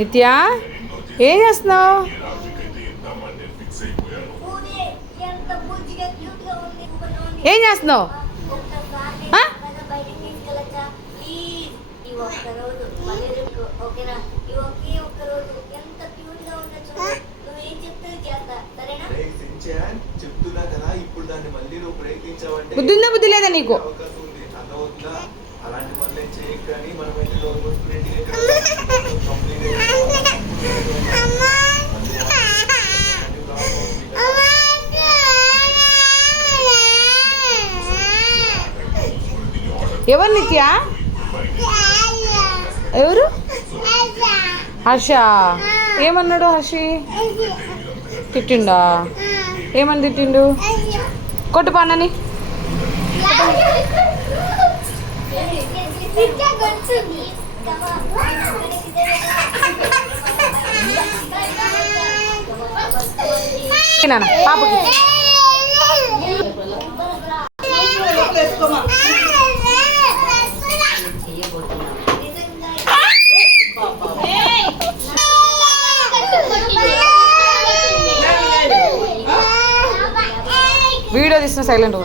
నిత్య ఏం చేస్తున్నావు? ఏం చేస్తున్నావు? బుద్ధి ఉందా బుద్ధి లేదా నీకు? ఎవరు నిత్య? ఎవరు? హర్ష. ఏమన్నాడు హర్షి? తిట్టిండా? ఏమని తిట్టిండు? కొట్టు పానని. పాపకి వీడియో తీసిన సైలెంట్.